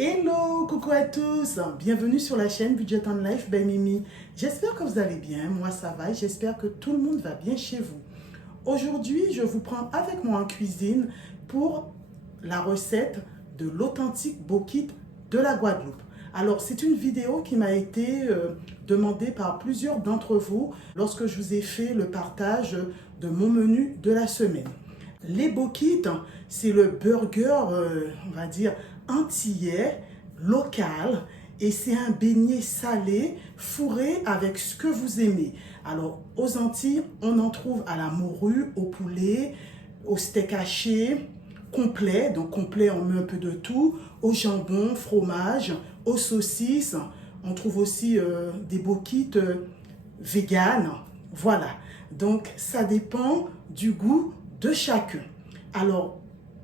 Hello, coucou à tous, bienvenue sur la chaîne Budget and Life by Mimi. J'espère que vous allez bien, moi ça va et j'espère que tout le monde va bien chez vous. Aujourd'hui, je vous prends avec moi en cuisine pour la recette de l'authentique bokit de la Guadeloupe. Alors, c'est une vidéo qui m'a été demandée par plusieurs d'entre vous lorsque je vous ai fait le partage de mon menu de la semaine. Les bokits, c'est le burger, on va dire, antillais, local, et c'est un beignet salé fourré avec ce que vous aimez. Alors, aux Antilles, on en trouve à la morue, au poulet, au steak haché, complet, donc complet, on met un peu de tout, au jambon, fromage, aux saucisses. On trouve aussi des bokits véganes. Voilà, donc ça dépend du goût de chacun. Alors,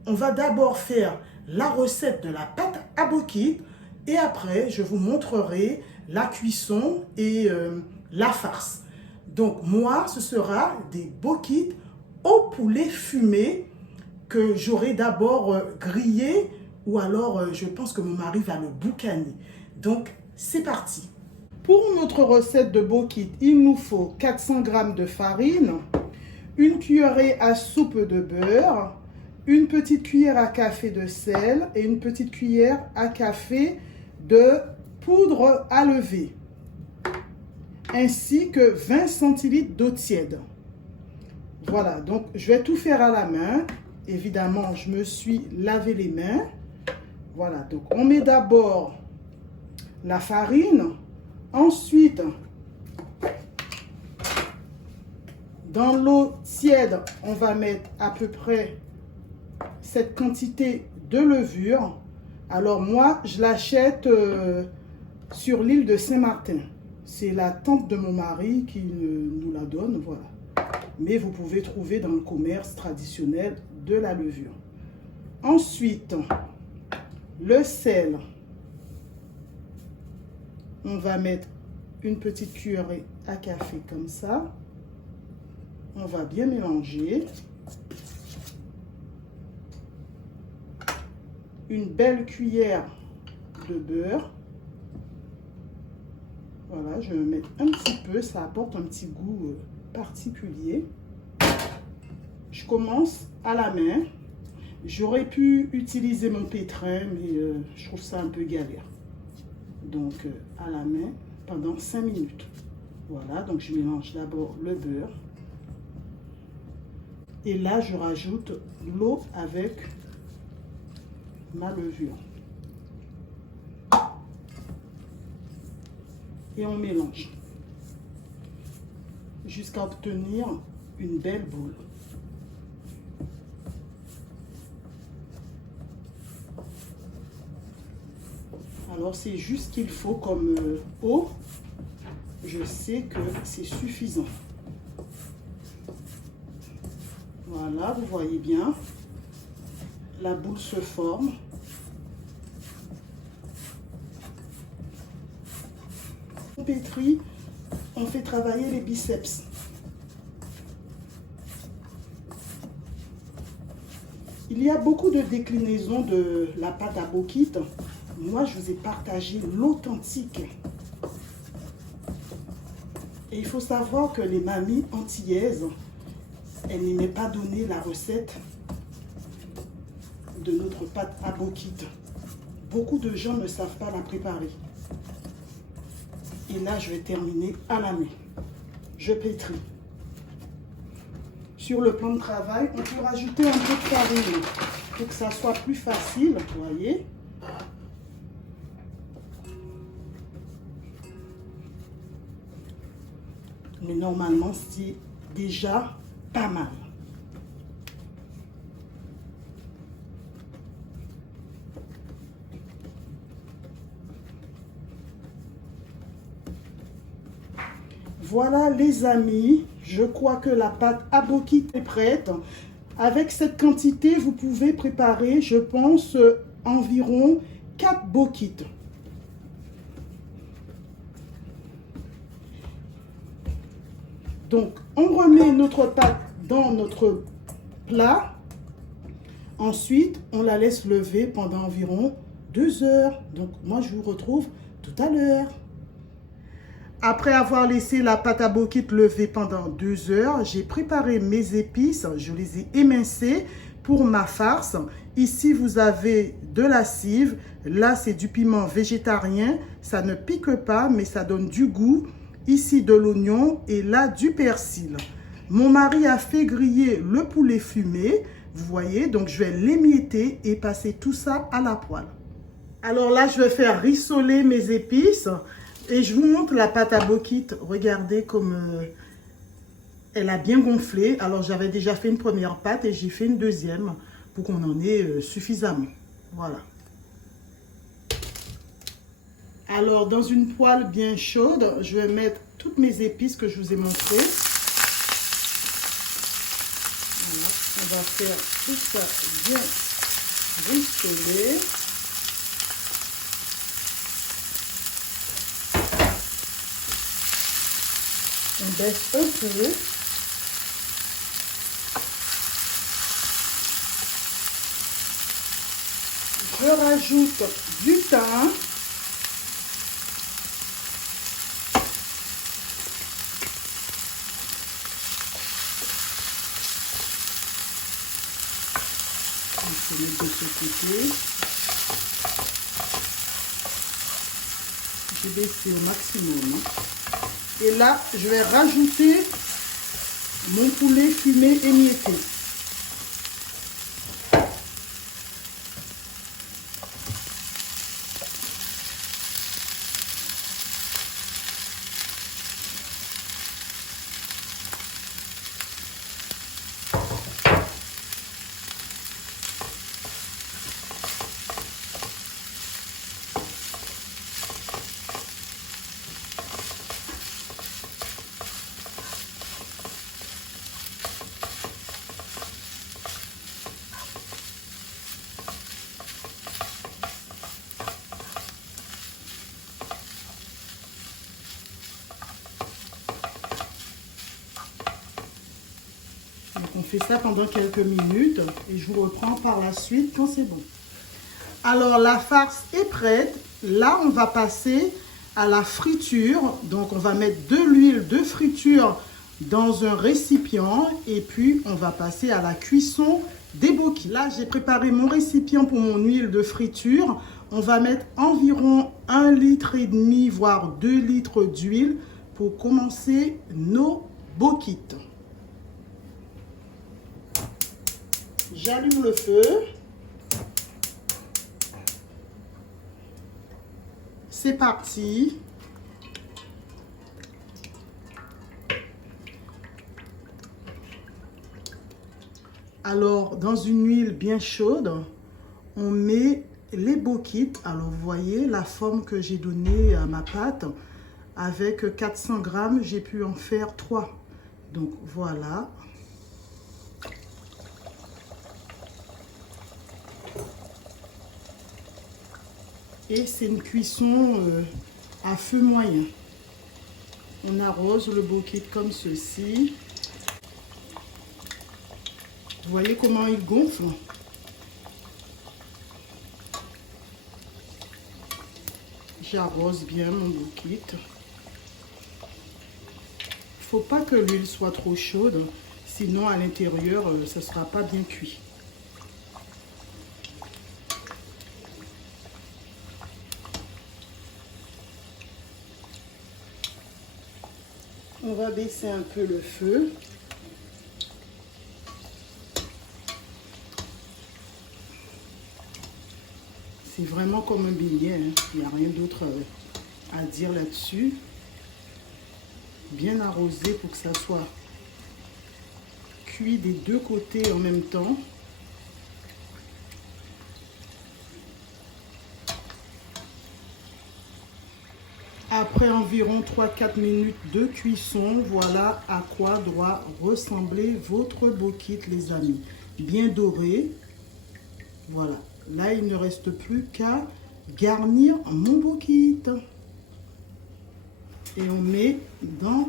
on va d'abord faire la recette de la pâte à bokit et après, je vous montrerai la cuisson et la farce. Donc, moi, ce sera des bokits au poulet fumé que j'aurai d'abord grillé ou alors je pense que mon mari va le boucaner. Donc, c'est parti. Pour notre recette de bokit, il nous faut 400 g de farine, une cuillerée à soupe de beurre, une petite cuillère à café de sel et une petite cuillère à café de poudre à lever, ainsi que 20 centilitres d'eau tiède. Voilà, donc je vais tout faire à la main. Évidemment, je me suis lavé les mains. Voilà, donc on met d'abord la farine. Ensuite, dans l'eau tiède, on va mettre à peu près cette quantité de levure. Alors moi, je l'achète sur l'île de Saint-Martin. C'est la tante de mon mari qui nous la donne, voilà. Mais vous pouvez trouver dans le commerce traditionnel de la levure. Ensuite, le sel. On va mettre une petite cuillerée à café comme ça. On va bien mélanger. Une belle cuillère de beurre. Voilà, je vais mettre un petit peu, ça apporte un petit goût particulier. Je commence à la main. J'aurais pu utiliser mon pétrin, mais je trouve ça un peu galère. Donc, à la main pendant 5 minutes. Voilà, donc je mélange d'abord le beurre. Et là, je rajoute l'eau avec ma levure. Et on mélange jusqu'à obtenir une belle boule. Alors, c'est juste qu'il faut comme eau. Je sais que c'est suffisant. Voilà, vous voyez bien. La boule se forme. On pétrit, on fait travailler les biceps. Il y a beaucoup de déclinaisons de la pâte à bokit. Moi, je vous ai partagé l'authentique. Et il faut savoir que les mamies antillaises, elles n'aimaient pas donner la recette de notre pâte à bokit. Beaucoup de gens ne savent pas la préparer. Et là, je vais terminer à la main. Je pétris. Sur le plan de travail, on peut rajouter un peu de farine pour que ça soit plus facile, vous voyez. Mais normalement, c'est déjà pas mal. Voilà les amis, je crois que la pâte à bokit est prête. Avec cette quantité, vous pouvez préparer, je pense, environ 4 bokits. Donc, on remet notre pâte dans notre plat. Ensuite, on la laisse lever pendant environ 2 heures. Donc, moi, je vous retrouve tout à l'heure. Après avoir laissé la pâte à bokit lever pendant 2 heures, j'ai préparé mes épices. Je les ai émincées pour ma farce. Ici, vous avez de la cive. Là, c'est du piment végétarien. Ça ne pique pas, mais ça donne du goût. Ici, de l'oignon et là, du persil. Mon mari a fait griller le poulet fumé. Vous voyez, donc je vais l'émietter et passer tout ça à la poêle. Alors là, je vais faire rissoler mes épices. Et je vous montre la pâte à bokit. Regardez comme elle a bien gonflé. Alors, j'avais déjà fait une première pâte et j'ai fait une deuxième pour qu'on en ait suffisamment. Voilà. Alors, dans une poêle bien chaude, je vais mettre toutes mes épices que je vous ai montrées. Voilà. On va faire tout ça bien rissoler. On baisse un peu. Je rajoute du thym. Je vais mettre de ce côté. J'ai baissé au maximum. Et là, je vais rajouter mon poulet fumé émietté. On fait ça pendant quelques minutes et je vous reprends par la suite quand c'est bon. Alors, la farce est prête. Là, on va passer à la friture. Donc, on va mettre de l'huile de friture dans un récipient et puis on va passer à la cuisson des bokits. Là, j'ai préparé mon récipient pour mon huile de friture. On va mettre environ 1,5 litre, voire 2 litres d'huile pour commencer nos bokits. J'allume le feu. C'est parti. Alors, dans une huile bien chaude, on met les bokits. Alors, vous voyez la forme que j'ai donnée à ma pâte. Avec 400 grammes, j'ai pu en faire 3. Donc, voilà. Et c'est une cuisson à feu moyen. On arrose le bokit comme ceci. Vous voyez comment il gonfle? J'arrose bien mon bokit. Il ne faut pas que l'huile soit trop chaude, sinon à l'intérieur, ça ne sera pas bien cuit. On va baisser un peu le feu. C'est vraiment comme un beignet, hein. Il n'y a rien d'autre à dire là-dessus. Bien arrosé pour que ça soit cuit des deux côtés en même temps. Après environ 3-4 minutes de cuisson, voilà à quoi doit ressembler votre bokit, les amis. Bien doré. Voilà. Là, il ne reste plus qu'à garnir mon bokit. Et on met dans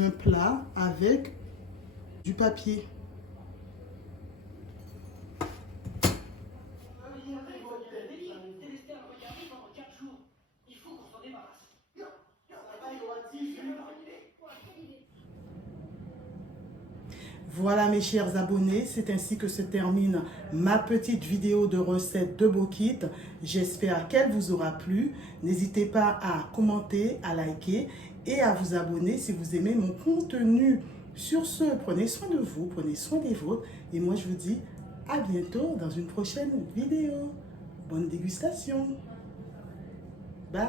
un plat avec du papier. Voilà mes chers abonnés, c'est ainsi que se termine ma petite vidéo de recette de Bokit. J'espère qu'elle vous aura plu. N'hésitez pas à commenter, à liker et à vous abonner si vous aimez mon contenu. Sur ce, prenez soin de vous, prenez soin des vôtres et moi je vous dis à bientôt dans une prochaine vidéo. Bonne dégustation. Bye.